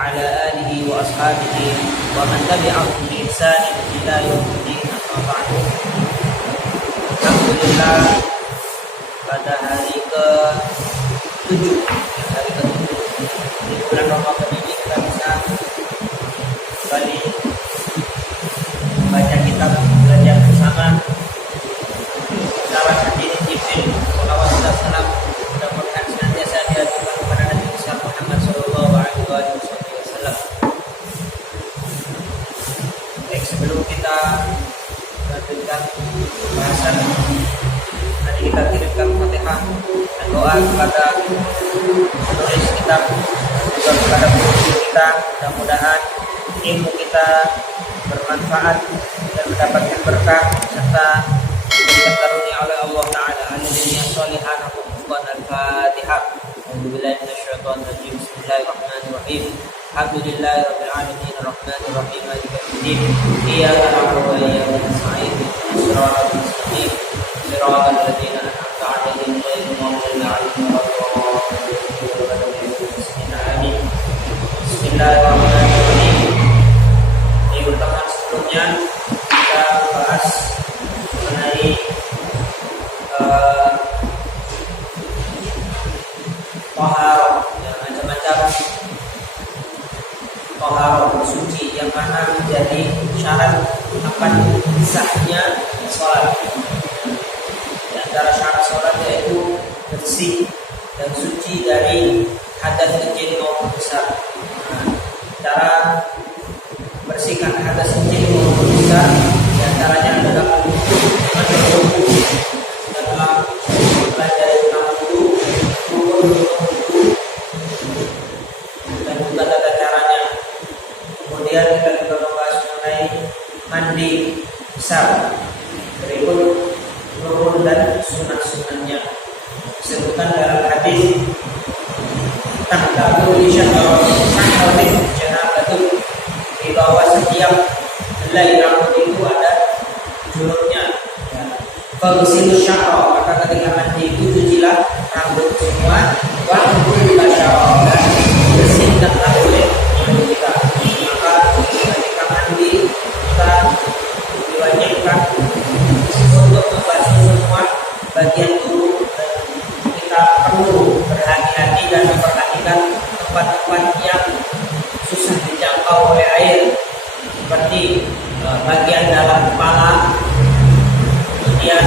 وعلى آله وأصحابه ومن تبعهم بإحسان إلى يوم الدين. أما بعد. Alhamdulillah, pada hari ke-7 di bulan Ramadan ini kita bisa kembali membaca kitab, belajar bersama Syarah Hadits Jibril sallallahu alaihi wasallam. Mudah-mudahan senantiasa diaturkan kepada Nabi Muhammad sallallahu alaihi wasallam. Baik, sebelum kita melanjutkan pembahasan, mari kita kirimkan Fatihah dan doa kepada penulis kitab juga kepada guru kita. Mudah-mudahan ilmu kita bermanfaat dan mendapatkan berkah serta diberikan karunia oleh Allah Ta'ala. Alhamdulillah sholihan aku bukan Al-Fatihah. Alhamdulillah minasyaitonir rajim. Bismillahirrahmanirrahim. Alhamdulillahirabbil alamin arrahmanir rahim maliki yaumiddin. Iyyaka na'budu wa iyyaka nasta'in. Shiratal mustaqim. Shiratal ladzina an'amta 'alaihim ghairil maghdubi 'alaihim waladdallin. Bismillahirrahmanirrahim. Di pertemuan sebelumnya kita bahas mengenai taharah, macam-macam taharah suci yang mana menjadi syarat akan sahnya sholat. Di antara syarat sholat yaitu bersih dan suci dari hadas kecil maupun besar. Cara bersihkan hadas kecil maupun besar di antaranya adalah wudu. Kita telah belajar tentang wudu, dan juga tata caranya. Kemudian kita juga membahas mengenai mandi besar. Berikut rukun dan sunah-sunahnya disebutkan dalam hadis tahta kulli syahratin janabatun, di bawah setiap helai rambut itu ada julurnya. Fagsilu sya'ra, maka ketika mandi itu cucilah rambut semua. Wa kullu sya'ra, dan bersihkanlah oleh kita. Maka ketika mandi kita diwajibkan untuk membasuh semua bagian tubuh, dan kita perlu berhati-hati dan memperhatikan tempat-tempat yang susah dijangkau oleh air, seperti bagian dalam kepala, kemudian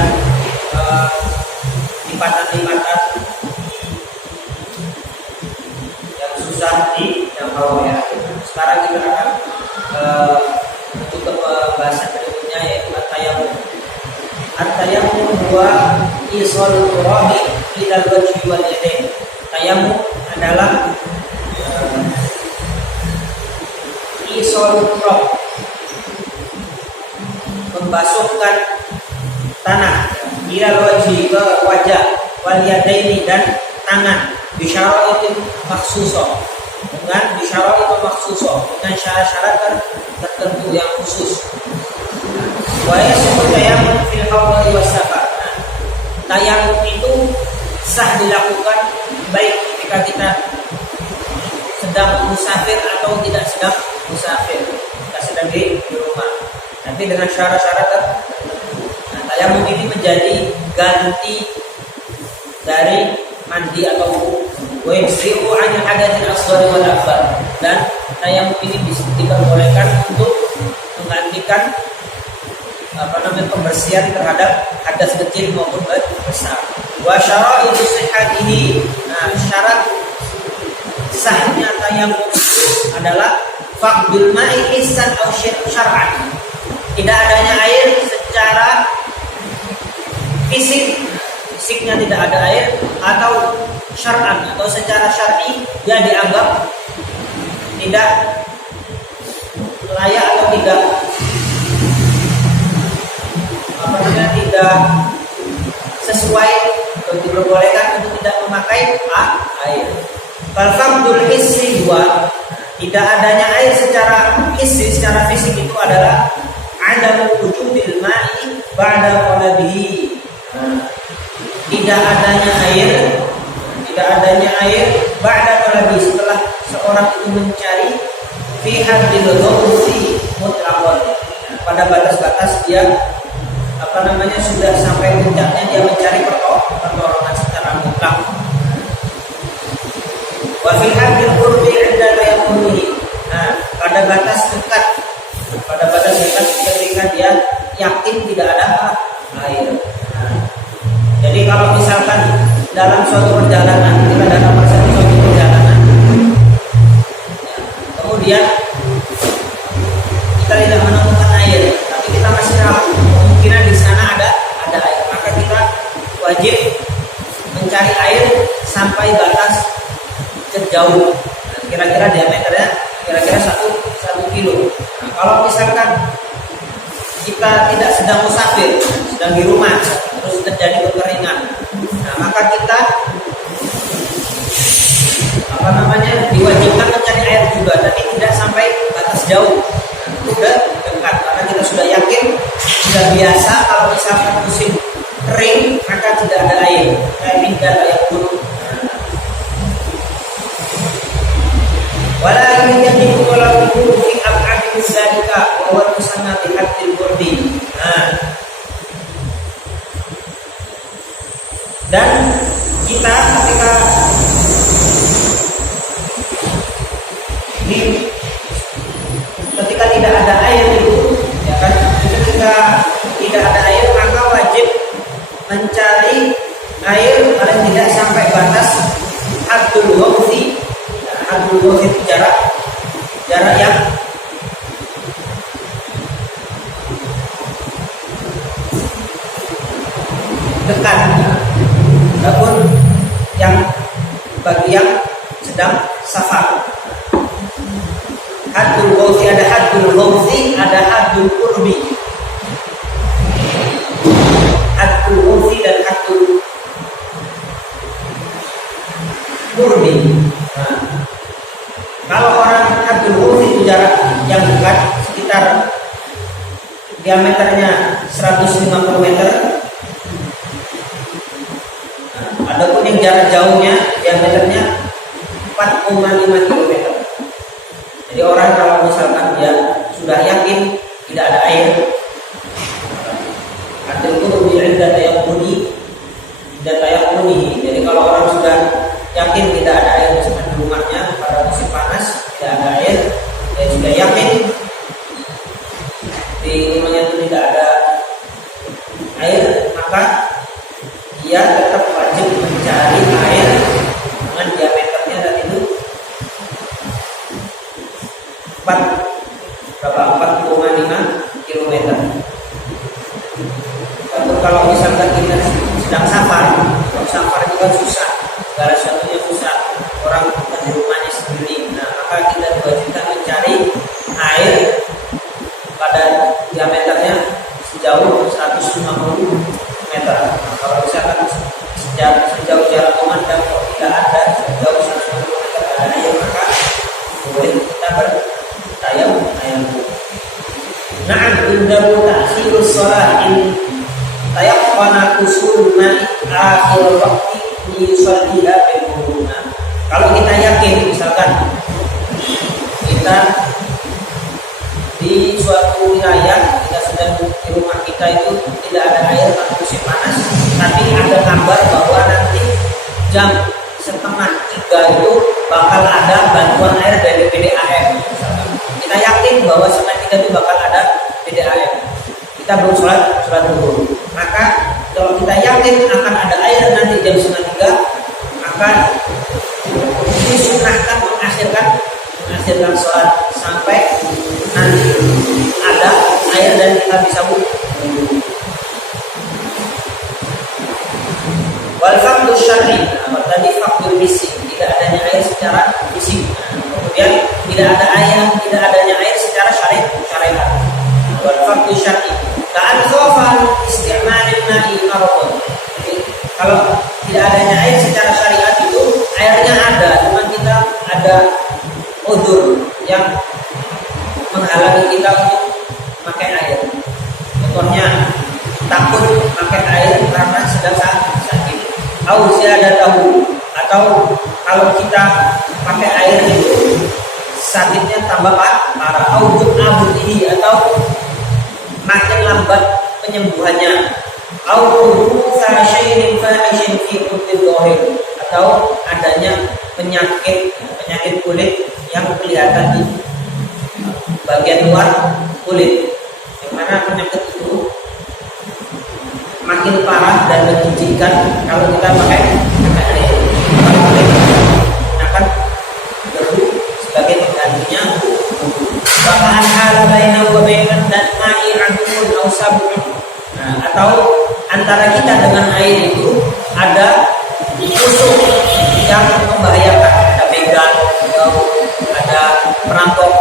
lipatan-lipatan yang susah dijangkau oleh air. Sekarang kita akan untuk pembahasan berikutnya, yaitu at-tayammum. At-tayammum huwa isalul turabi ilal wajhi wal yadayn. Tayammum adalah isalul turab, membasuhkan tanah, ilal wajhi, ke wajah, wal yadaini, dan tangan, bisyaraitin makhsusah, dengan bisyaraitin makhsusah, dengan syarat-syarat tertentu yang khusus. Wa yasihhu tayammum fil hawli was safar. Tayammum itu sah dilakukan baik ketika kita sedang musafir atau tidak sedang musafir, kita sedang di rumah, nanti dengan syarat-syarat tertentu. Tayammum ini menjadi ganti dari mandi atau wudu. Wa yusri'u 'an hadatsil asghar wal akbar, dan tayammum ini diperbolehkan untuk menggantikan pembersihan terhadap hadas kecil maupun besar. Wa syara'itu sihhatihi, syarat sahnya tayammum adalah faqdul ma'i hissan aw syar'an, tidak adanya air secara fisiknya tidak ada air, atau syar'an, atau secara syar'i dia dianggap tidak layak atau tidak tidak sesuai atau diperbolehkan untuk tidak memakai air. Fal-faqdul hissi huwa, tidak adanya air secara hissi, secara fisik itu adalah adamu wujubil ma'i ba'da qalabihi, tidak adanya air tidak adanya air ba'da talabi, setelah seorang itu mencari fi haddil ghawsi mutlaqan, pada batas-batas dia sudah sampai puncaknya dia mencari pertolongan secara mutlak. Wa fil haddil qurbi 'inda tayammumi, pada batas dekat ketika dia yakin tidak ada air. Jadi kalau misalkan dalam suatu perjalanan, kita dalam suatu perjalanan, kemudian kita tidak menemukan air, tapi kita masih ragu kemungkinan di sana ada air, maka kita wajib mencari air sampai batas terjauh. Kira-kira diameternya kira-kira 1 kilo. Kalau misalkan kita tidak sedang musafir, sedang di rumah, terus terjadi kekeringan, maka kita diwajibkan mencari air juga, tapi tidak sampai batas jauh, sudah dekat, karena kita sudah yakin, sudah biasa kalau misalkan musim kering maka tidak ada air, tidak ada pun. Wala yajibu wala yuqulu fi ab'adi zalika wa huwa tusanna bi haddil qurbi. Dan kita ketika tidak ada air itu, ya kan, ketika tidak ada air maka wajib mencari air paling tidak sampai batas haddul ghawsi. Haddul ghawsi itu jarak yang dekat, ataupun yang bagi yang sedang safar. Haddul ghawsi, ada haddul ghawsi, ada haddul qurbi. Haddul ghawsi dan haddul qurbi. Kalau orang haddul ghawsi itu jarak yang dekat, sekitar diameternya 150 meter. Adapun yang jarak jauhnya diameternya 4,5 km. Jadi orang kalau misalkan dia sudah yakin tidak ada air, artinya itu inda tayammuni. Jadi kalau orang sudah yakin tidak ada air di rumahnya pada musim panas, tidak ada air, dia juga yakin di rumahnya itu tidak ada air, maka dia tetap wajib mencari air dengan diameternya dan itu 4,5 km. Kalau misalkan kita sedang safar itu kan susah, segala sesuatunya susah, orang bukan di rumahnya sendiri. Maka kita diwajibkan mencari air pada diameternya sejauh 150 meter. Kalau misalkan sejauh jarak memandang kalau tidak ada sejauh 150 meter ada air, maka boleh kita bertayamum. Na'am indahu ta'khirus shalah in tayaqqana qusul ma'i akhir waqti yusalliha bil. Kalau kita yakin misalkan kita di suatu wilayah, kita sedang di rumah kita itu tidak ada air pada musim panas, tapi ada kabar bahwa nanti jam 2:30 itu bakal ada bantuan air dari PDAM. Kita yakin bahwa 2:30 itu bakal ada PDAM. Kita belum sholat dulu. Maka kalau kita yakin akan ada air nanti jam 2:30, maka disunahkan mengakhirkan sholat sampai nanti ada air dan kita bisa wudhu. Wal faqdu syar'i, tadi faqdul fisik, tidak adanya air secara fisik. Kemudian tidak adanya air secara syariat. Wal faqdu syar'i, ka'an khawfan isti'malin ma'i maradun. Kalau tidak adanya air secara syariat itu airnya ada, cuma kita ada udzur yang menghalangi kita untuk pakai air. Contohnya takut pakai air karena sedang sakit. Au ziyadatahu, atau atau kalau kita pakai air itu sakitnya tambah parah, atau makin lambat penyembuhannya, atau adanya penyakit kulit yang kelihatan di bagian luar kulit, yang mana penyakit itu makin parah dan menjijikkan kalau kita pakai air. Kulit akan berhubung sebagai penggantinya. Bahkan hal bainahu wa bainan dan ma'i'atun aw sab'un. Atau antara kita dengan air itu ada musuh yang membahayakan, ada begal atau ada perampok,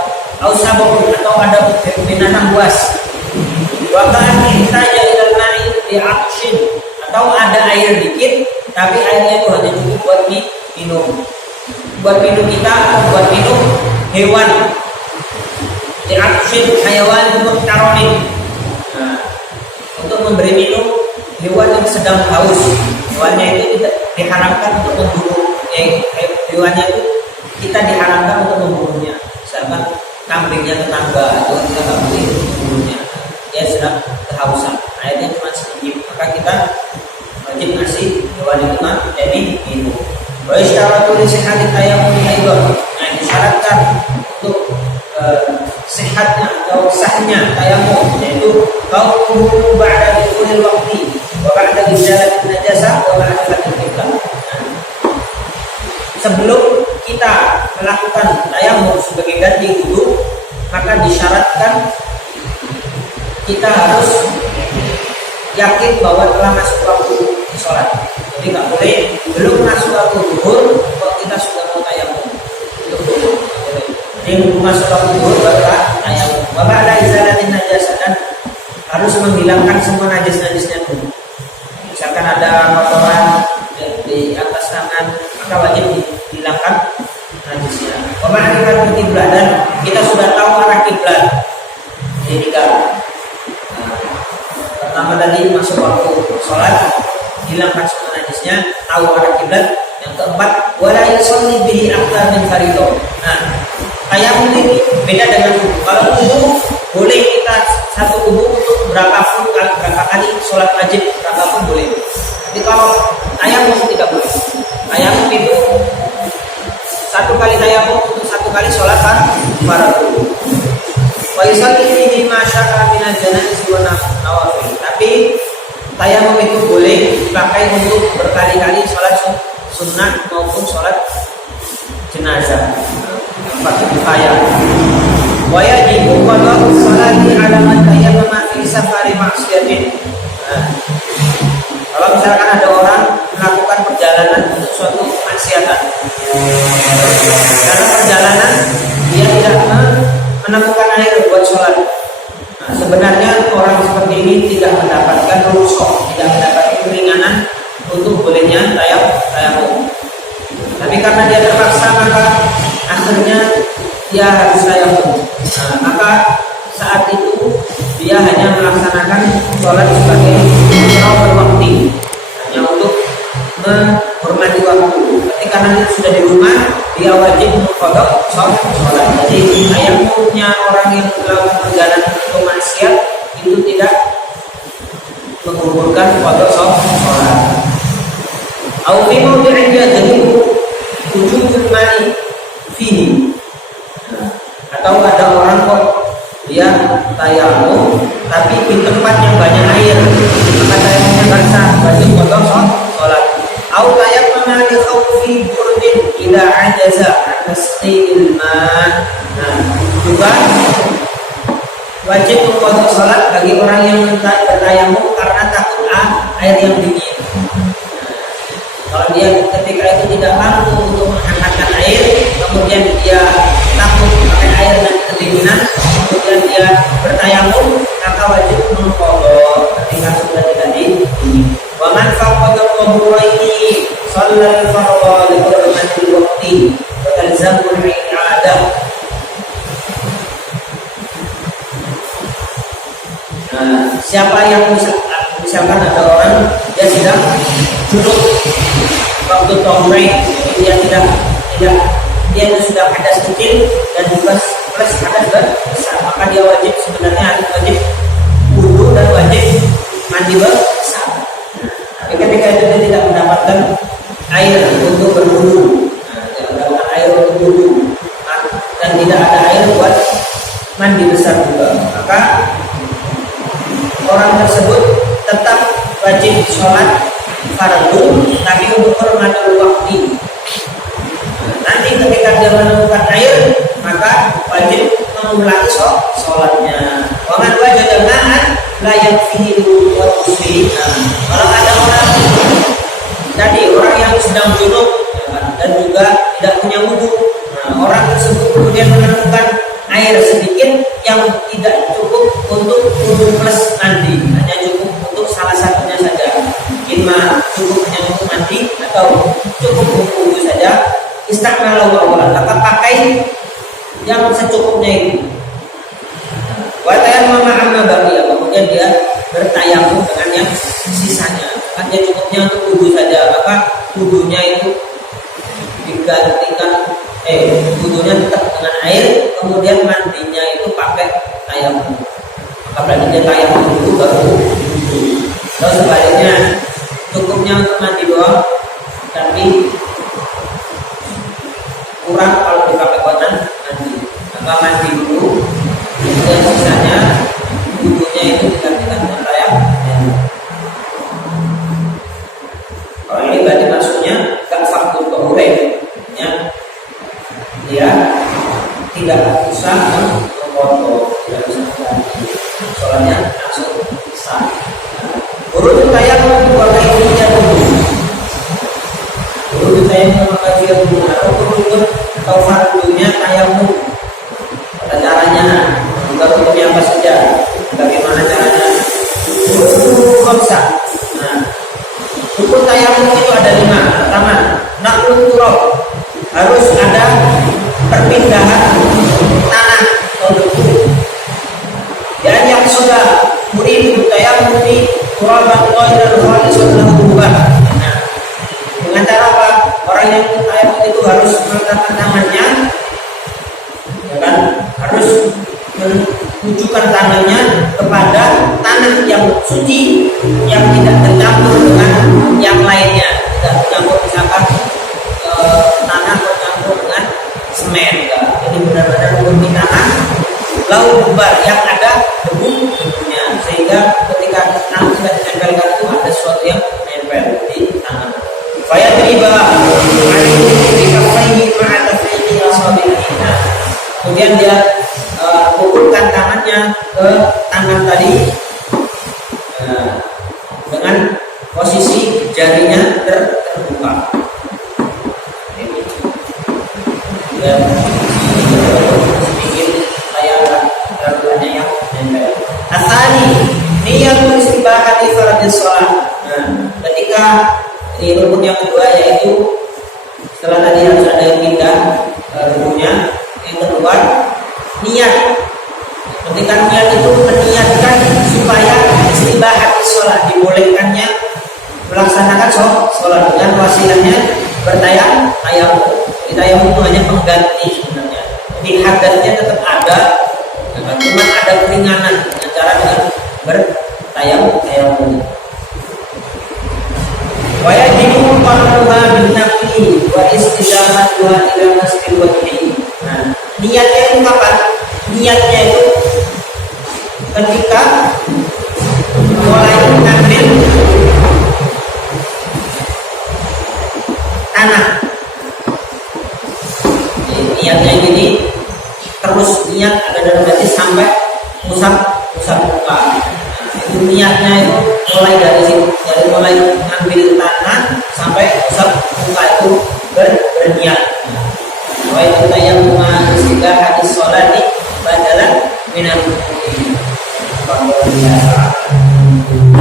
aw sab'un, atau ada binatang buas. Bahkan kita jadikan naik di akshin, atau ada air dikit tapi airnya itu hanya cukup buat minum, kita atau buat minum hewan. Di akshin hayawan muktaronin, untuk memberi minum hewan yang sedang haus. Hewannya itu tidak diharamkan untuk membunuh. Hewannya itu kita diharamkan untuk membunuhnya. Misalkan kambingnya tetangga itu kita nggak boleh membunuhnya. Dia sedang kehausan, airnya cuma sedikit, maka kita wajib ngasih hewan itu jadi minum. Wa istaratu li sihhati tayammum aidan. Disyaratkan untuk sehatnya atau sahnya tayammum, yaitu qauluhu ba'da dukhulil waqti wa ba'da izalatin najasah wa ba'da fathil qiblah. Sebelum kita melakukan tayammum sebagai ganti wudu, maka disyaratkan kita harus yakin bahwa telah masuk waktu sholat. Jadi nggak boleh belum masuk waktu zuhur kok kita sudah mau tayammum. Jadi belum masuk waktu zuhur baru tayammum. Bapak ada izalatin najasah, dan harus menghilangkan semua najis-najisnya dulu. Misalkan ada kotoran di atas tangan, maka wajib dihilangkan najisnya. Bapak ada kiblat, dan kita sudah tahu arah kiblat. Jadi tiga. Pertama tadi masuk waktu sholat, hilangkan semua najisnya, tahu arah kiblat. Yang keempat, wala yusalli bihi akthar min fardhu. Tayammum ini beda dengan wudu. Kalau wudu boleh kita satu wudu untuk berapa kali sholat wajib, berapapun boleh. Tapi kalau tayammum tidak boleh. Tayammum itu satu kali tayammum untuk satu kali sholat fardhu. Wa yusalli bihi ma sya'a min al-janaiz wa nawafil. Tapi tayammum itu boleh dipakai untuk berkali-kali sholat sunnah maupun sholat jenazah. Fardu kifayah. Wa yajibu qada'u sholati 'ala man tayammama fi safari ma'siyatin. Kalau misalkan ada orang melakukan perjalanan untuk suatu maksiatan, dalam perjalanan dia tidak menemukan air buat sholat. Sebenarnya orang seperti ini tidak mendapatkan rukhsah, tidak mendapatkan keringanan untuk bolehnya tayammum. Tapi karena dia terpaksa, maka akhirnya dia harus tayammum. Maka saat itu dia hanya melaksanakan sholat sebagai waktu, hanya untuk menghormati waktu. Tapi karena dia sudah di rumah, dia wajib mengqadha sholat. Jadi tayammumnya orang yang melakukan perjalanan untuk maksiat itu tidak menggugurkan qadha sholat. Au fi mawdi'in yadribu wujudul ma'i fihi. Atau ada orang kok dia tayammum tapi di tempat yang banyak air, maka tayammumnya nggak sah, wajib qadha sholat. Au tayammama li khawfi burdin ila ajaza tasqil ma. Juga wajib qadha sholat bagi orang yang bertayammum karena takut air yang dingin. Kalau dia ketika itu tidak mampu untuk menghangatkan air, kemudian dia takut pakai air dan kedinginan, kemudian dia bertayammum, maka wajib mengqadha ketika sudah tidak dingin. Wa man faqada al-tahuraini shalla al-fardha li hurmati al-waqti wa talzamu al-i'adah. Siapa yang misalkan ada orang dia sedang junub, waktu tahurain, dia tidak dia sudah hadas kecil dan juga plus hadas besar, maka dia wajib sebenarnya wajib wudu dan wajib mandi besar. Tapi ketika itu dia tidak mendapatkan air untuk berwudu, tidak mendapatkan air untuk wudu dan tidak ada air buat mandi besar juga, maka orang tersebut tetap wajib sholat fardu, tapi untuk hormatul waktu. Nanti ketika dia menemukan air, maka wajib mengulangi sholatnya. Waman wajada ma'an la yakfihi wa tusri. Kalau ada orang tadi orang yang sedang junub dan juga tidak punya wudu, orang tersebut kemudian menemukan air sedikit yang tidak cukup untuk wudu plus mandi, hanya cukup untuk salah satunya saja. Imma cukup hanya untuk mandi atau cukup untuk wudu saja. Istakmalahu awalan, maka pakai yang secukupnya itu. Wa tayammama amma baqiya, kemudian dia bertayamum dengan yang sisanya. Hanya cukupnya untuk wudu saja, maka wudunya itu digantikan wudunya tetap dengan air, kemudian mandinya itu pakai tayamum. Maka berarti dia tayamum dulu baru wudu. Kalau sebaliknya cukupnya untuk mandi doang, tapi kurang kalau dipakai buat mandi, maka mandi dulu, dan sisanya wudunya itu digantikan dengan tayamum. Kalau ini berarti maksudnya gak faktur tahurain, ya dia tidak usah memotong, tidak usah mengganti, soalnya langsung sah. Urut tayamum wa kaifiyah wudu. Urut tayamum wa kaifiyah wudu. Atau fardunya tayamum, ada caranya, juga hukumnya apa saja, bagaimana caranya. Hukum tayamum itu ada 5. Pertama, naqlul turab, harus ada perpindahan tanah atau debu. Dan yang sudah murid tayamum di turaban ghairal khalisan lahu. Dengan cara apa? Orang yang tayamum itu harus meletakkan tangannya, ya kan? Harus menunjukkan tangannya kepada tanah yang suci, yang tidak tercampur dengan yang lainnya, tidak tercampur misalkan tanah tercampur dengan semen, enggak. Jadi benar-benar murni tanah lalu bubar yang ada debunya, sehingga ketika tanah sudah ditempelkan itu ada sesuatu yang menempel di tangan. Kemudian dia pukulkan tangannya ke tangan tadi dengan posisi jarinya terbuka. Dan sedikit kayak rambutnya yang nempel. Asani niyatul istibahati fardhis shalah. Ketika di rukun yang kedua, yaitu setelah tadi harus ada yang pindah rukunnya, yang kedua niat. Ketika niat itu meniatkan supaya istibahat sholat, dibolehkannya melaksanakan sholat dengan wasilahnya bertayamum. Tayamum itu hanya pengganti sebenarnya. Jadi hadatnya tetap ada, cuma ada keringanan dengan cara dengan bertayamum. Wa yajibu qarnuha bin naqli wa istidamatuha ila masjid wajhi. Nah, niatnya itu kapan? Niatnya itu ketika mulai mengambil tanah. Niatnya gini, terus niat ada dalam hati sampai usap muka. Itu niatnya itu mulai dari situ, dari mulai ambil tanah sampai usap muka itu berniat. Wa itu tayamum istilah hadis sholat ini badalan minal wudhu.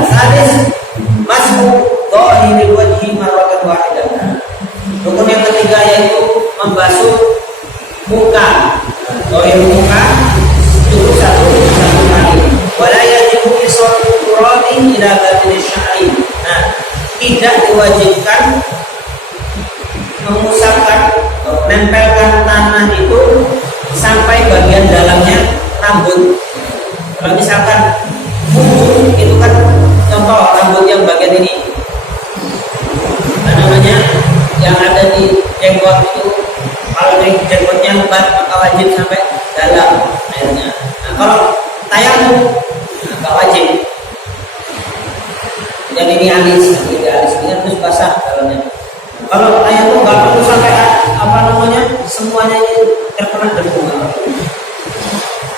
Hadis mashu dhahiril wajhi marratan wahidatan. Rukun yang ketiga yaitu membasuh muka, dhahir muka cukup satu kali. Wala yajibu isal turabi ila batin sya'ri. Nah, tidak diwajibkan menempelkan tanah itu sampai bagian dalamnya rambut. Kalau misalkan wudu itu kan contoh rambut yang bagian ini, namanya yang ada di jenggot itu, kalau jenggotnya lebat maka wajib sampai dalam airnya. Nah, kalau tayamum nggak wajib. Yang ini alis, ini terus basah dalamnya. Kalau tayamum nggak perlu sampai semuanya ini terkena debu.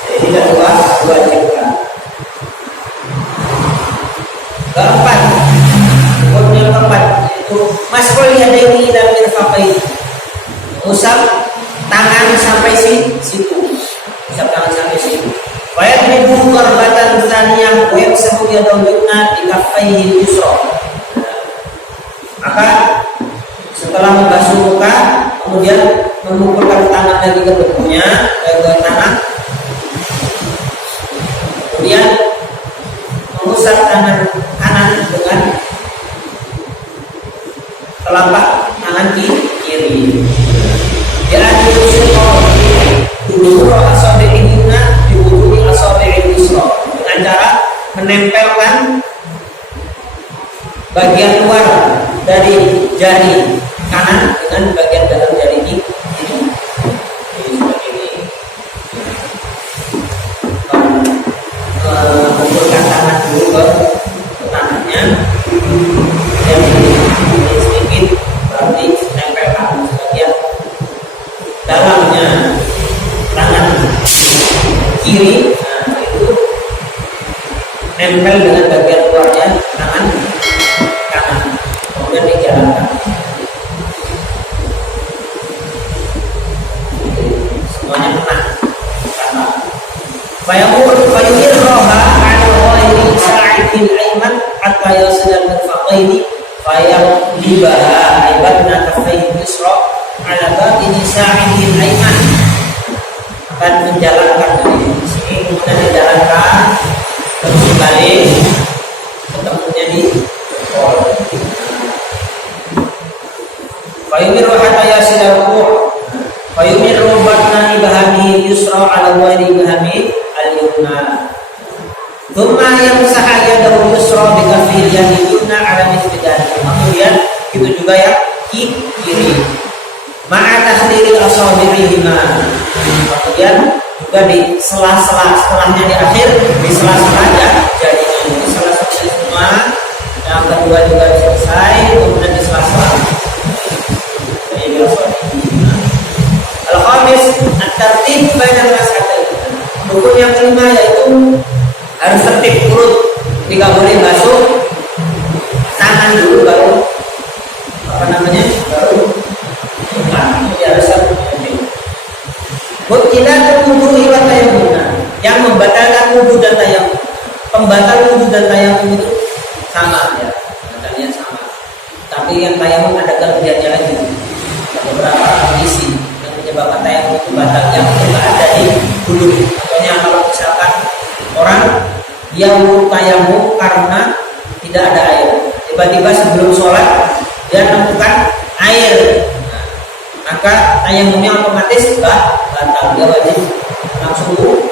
Jadi tidak diwajibkan. Keempat, yang keempat itu mas'ul yadaini ila mirfaqaini. Usap tangan sampai situ. Usap tangan sampai situ. Wa yadribu darbatan tsaniyah wa yamsahu yadahu yumna bi kaffaihi yusra. Maka setelah membasuh muka, kemudian memukulkan tangan lagi ke debunya, ke tanah. Kemudian mengusap tangan kanan dengan telapak tangan kiri. Dia diusap dulu asabi'ihna diwudhu'i asabi'il yusra, dengan cara menempelkan bagian luar dari jari kanan dengan bagian dalam jari kiri. Mengumpulkan tangan dulu ke tangannya, dan sedikit berarti tempelkan bagian dalamnya tangan kiri. Nah, itu nempel dengan bagian luarnya tangan kanan, kemudian dijalankan. Semuanya kena. Fayumir roha ala ghairi sa'idil aiman hatta yasilal mirfaqaini fayalibaha ibadna kaffaihi yusra ala batini sa'idil aiman. Akan menjalankan dari sini, kemudian dijalankan terus kembali ketemunya di jempol. Fayumir roha hatta yasilal ruh fayumir batna ibahami yusra ala ghairi ibahami al-yumna. Thumma yamsaha yadahu yusra bi kaffil yumna ala mithli dhalik. Kemudian itu juga ya kiri. Ma'a tahdiri asabi'ihima. Kemudian juga di sela-sela, setelahnya di akhir di sela-selanya jadinya di sela-selanya semua. Yang kedua juga selesai, kemudian di sela-sela. Al-khamis at-tartib bainal mas'alatain. Rukun yang kelima yaitu harus tertib urut. Tidak boleh basuh tangan dulu baru baru ini harus tertib. Mutilatul wudu'i wa tayammum. Yang membatalkan wudu dan tayammum. Pembatal wudu dan tayammum itu sama ya, batalnya sama. Tapi yang tayammum ada kelebihannya lagi. Beberapa kondisi yang menyebabkan tayammum itu batal yang tidak ada di hulu. Contohnya kalau misalkan orang dia tayammum karena tidak ada air, tiba-tiba sebelum sholat dia menemukan air, maka tayammumnya otomatis batal, dia wajib langsung wudu.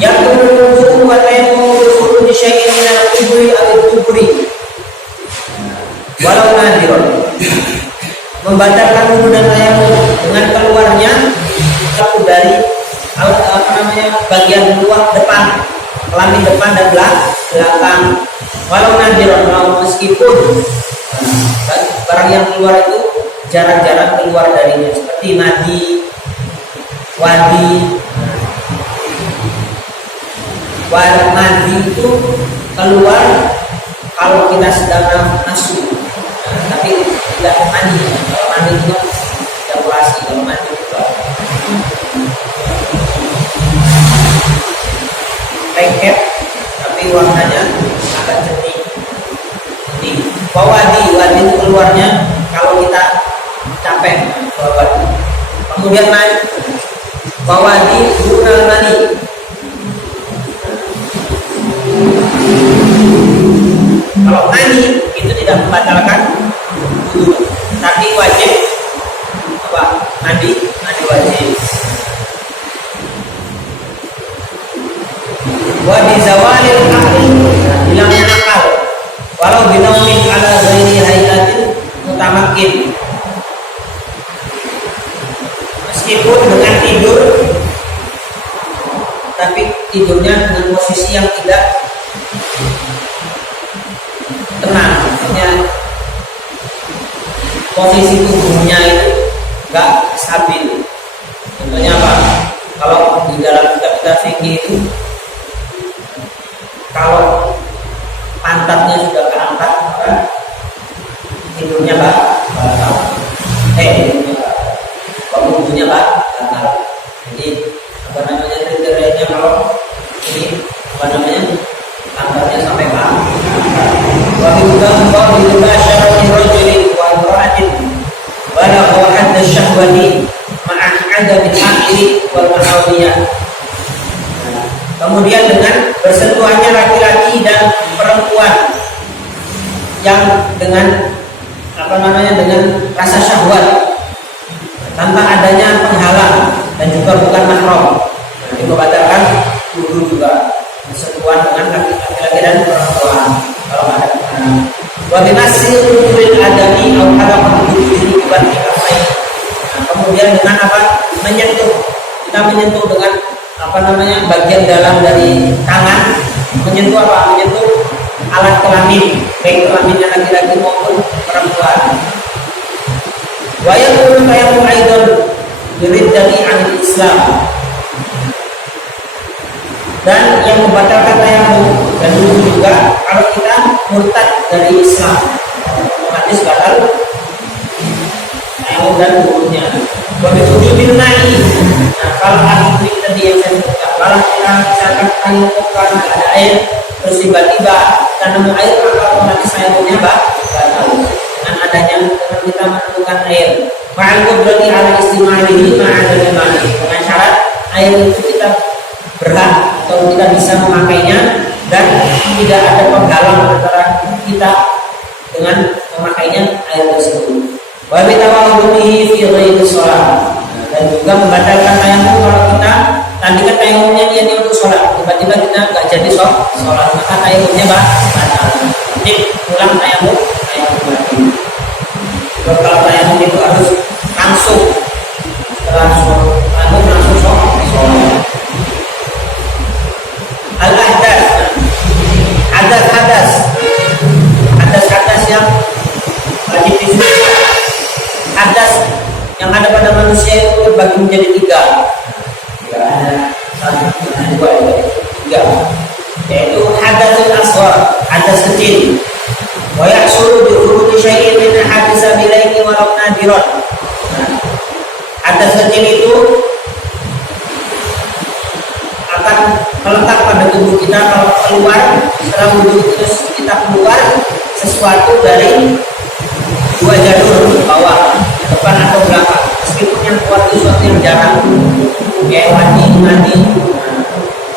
Yang kedua buat tayammum usul di syai'in min al-kubri al-kubri walau nadirun. Membatalkan wudu dan tayammum dengan keluarnya satu dari bagian luar depan, kelamin depan dan belakang. Walau nadirun, meskipun barang yang keluar itu jarang-jarang keluar darinya, seperti wadi itu keluar kalau kita sedang nafsu, tapi tidak mandi. Kalau mandi itu ejakulasi, kalau mandi itu lengket, tapi warnanya agak jernih. Wadi itu keluarnya kalau kita capek, wadi. Kemudian wadi guna mani. Kalau mani itu tidak membatalkan wudu, tapi wajib tidurnya dengan posisi yang tidak tenang, maksudnya posisi tubuhnya itu nggak stabil. Contohnya apa? Kalau di dalam kitab-kitab fikih itu, kalau pantatnya sudah keangkat, maka tidurnya batal. Tidurnya batal. Jadi apa namanya kriterianya kalau ini apa namanya pantatnya sampai batal. Waktu juga di syarati rajulin wa imra'atin balagha hadd syahwati ma'a adami al-aqli wal mahawiyah. Kemudian dengan bersentuhannya laki-laki dan perempuan yang dengan apa namanya dengan rasa syahwat tanpa adanya penghalang dan juga bukan mahram. Jadi membatalkan wudu juga bersentuhan dengan laki-laki dan perempuan kalau ada penghalang. Wa binasil kulil adami au halaqatul wudhu wa tiqafain. Kemudian dengan apa? Kita menyentuh dengan apa namanya bagian dalam dari tangan, menyentuh apa? Menyentuh alat kelamin, baik kelaminnya laki-laki maupun perempuan. Wa yakunu tayammum aidan biriddati 'anil Islam. Dan yang membatalkan tayammum dan wudu juga kalau kita murtad dari Islam, otomatis batal tayammum dan wudunya. Wa biwujudil nahi. Nah, kalau ahli tadi yang saya sebutkan, kalau kita misalkan menemukan ada air terus tiba-tiba kita nemu air, maka otomatis tayammumnya batal. Dengan adanya kita menemukan air, ma'al qudrati 'ala istimalihi ma'al mani. Dengan syarat air itu kita berhak atau kita bisa memakainya dan tidak ada penghalang antara kita dengan memakainya air tersebut. Wa bitawawudihi fi ghairi shalah. Dan juga membatalkan tayammum kalau kita tadi kan tayammumnya niatnya untuk sholat, tiba-tiba kita nggak jadi sholat, maka tayammumnya batal. Jadi ulang tayammum lagi. Kalau tayammum itu harus langsung setelah tayammum langsung sholat. Al-ahdas, hadas yang wajib disucikan. Hadas yang ada pada manusia itu terbagi menjadi tiga. Ada dua, tiga. Yaitu hadasul asghar, hadas kecil. Wa yahsulu bi khuruji syai'in min hadisa bilaini walau nadiran. Hadas kecil itu akan melekat pada tubuh kita kalau keluar setelah wudhu, terus kita keluar sesuatu dari dua jalur bawah, depan atau belakang, meskipun yang keluar itu sesuatu yang jarang, kayak mandi.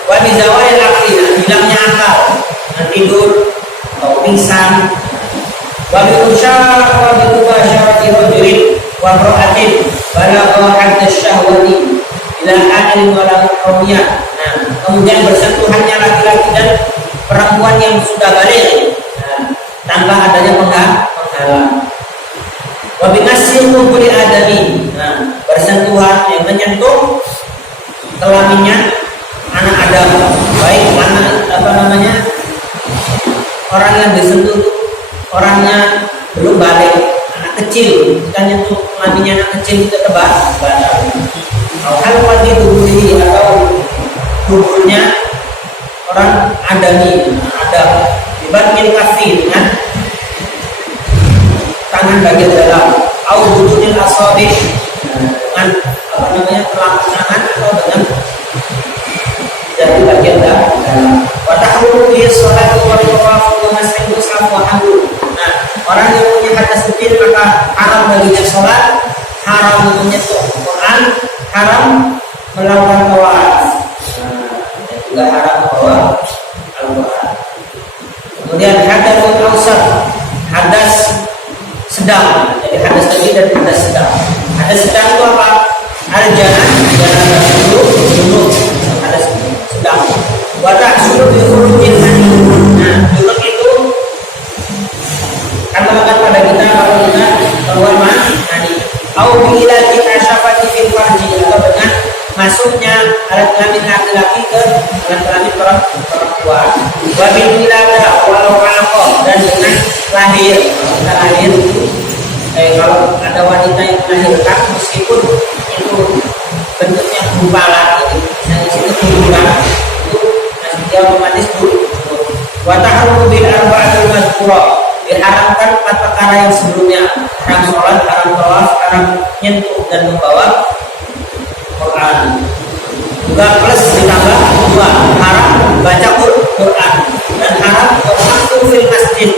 Wa bizawalil aqli, hilangnya akal, tidur atau pingsan. Wa bi musyarati rajulin wa imra'atin balagha hadda syahwati ila a'lin wa lahu hawiyah. Kemudian bersentuhannya laki-laki dan perempuan yang sudah balik, tanpa adanya penghalang. Wa binasil kulli adami. Bersentuhan yang menyentuh kelaminnya anak Adam, baik anak orang yang disentuh orangnya belum balik, anak kecil, kita nyentuh kelaminnya anak kecil itu tebal batal. Hal pada tubuhi atau tubuhnya orang Adam dibatmin kafi dengan tangan bagian dalam, au budunil asabi dengan telapak tangan atau dengan dari bagian dalam. Wa tahrumu bi sholati wa tawafu wa mas'al mushaf wa hamdu. Orang yang punya hadas kecil maka haram baginya sholat, haram menyentuh Quran, haram melakukan tawaf. Juga haram membawa Al-Quran. Kemudian hadasul awsat, hadas sedang. Jadi hadas kecil dan hadas sedang. Hadas sedang itu apa? Al-janan, janan junub, hadas sedang. Wa ta'sulu bi khurujil mani. Junub itu kan melekat pada kita kalau kita keluar mani. Au bi ilati asyafati fil farji, atau dengan masuk masuknya alat kelamin laki-laki ke alat kelamin perempuan. Wabil wilada walau alaqah, dan dengan lahir. Kita lahir kalau ada wanita yang melahirkan meskipun itu bentuknya gumpalan, nah di situ gumpalan itu dia otomatis dulu. Wa tahrumu bil arba'atil mazkurah, diharamkan 4 perkara yang sebelumnya: haram sholat, haram tawaf, haram nyentuh dan membawa Quran. Juga plus ditambah 2, haram baca Quran, dan haram waktu fil masjid.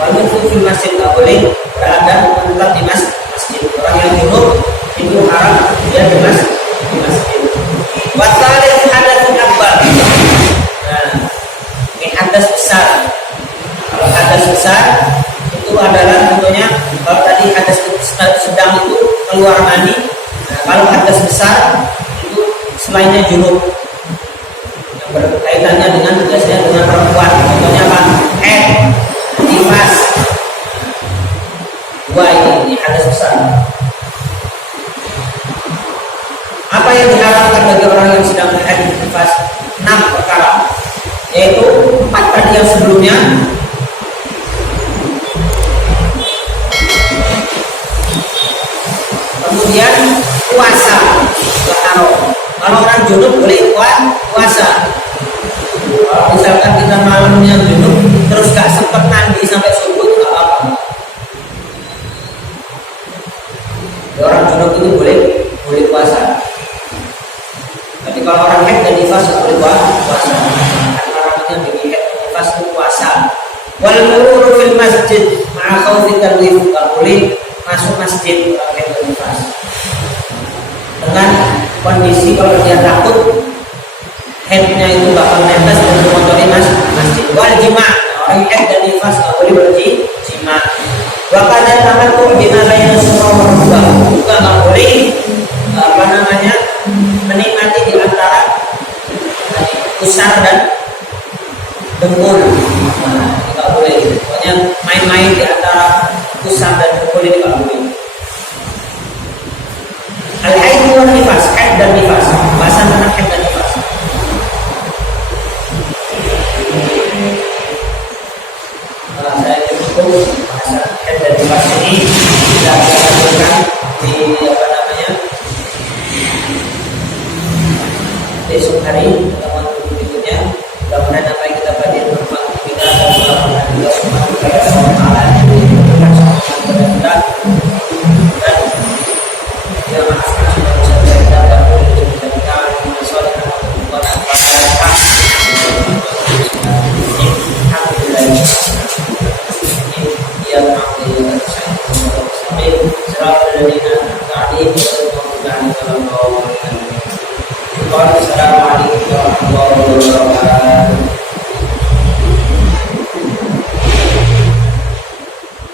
Waktu fil masjid tak boleh berada menetap di masjid. Orang yang junub itu haram dia di masjid. Wa tsalits hadatsun akbar. Nah, ini hadas besar. Kalau hadas besar itu adalah contohnya, kalau tadi hadas sedang itu keluar mani. Nah, kalau hadas besar itu selainnya junub yang berkaitannya dengan tugasnya dengan perempuan. Contohnya apa? Haid, nifas. Dua ini hadas besar. Apa yang diharapkan bagi orang yang sedang haid dan nifas? 6 perkara, yaitu 4 tadi yang sebelumnya. Kemudian puasa, kalau orang junub boleh puasa. Kalau misalkan kita malamnya junub terus gak sempat mandi sampai subuh, itu gak apa-apa. Orang junub itu boleh puasa. Tapi kalau orang haid dan nifas gak boleh puasa. Karena bagi haid dan nifas itu puasa. Wal mururu fil masjid ma'a khawfi tarwif, gak boleh masuk masjid orang haid dan nifas dengan kondisi kalau dia takut haidnya itu bakal netes dan mengotori masjid. Wal jima, orang haid dan nifas gak boleh berjima. Wakadar tamattu bima baina summa wa ruba, juga gak boleh menikmati di antara pusar dan dengkul. Tidak boleh. Pokoknya main-main di antara pusar dan dengkul ini tidak boleh. Al-haid wa nifas, haid dan nifas. Bahasan tentang haid dan nifas. Saya cukup bahasan haid dan nifas ini tidak dilakukan di besok hari pertemuan berikutnya. Mudah-mudahan apa yang kita pelajari bermanfaat untuk kita dan mudah-mudahan juga semua kepada Allah Taala dan dia maafkan semua dosa kita dan untuk kita mensoleh Alhamdulillah.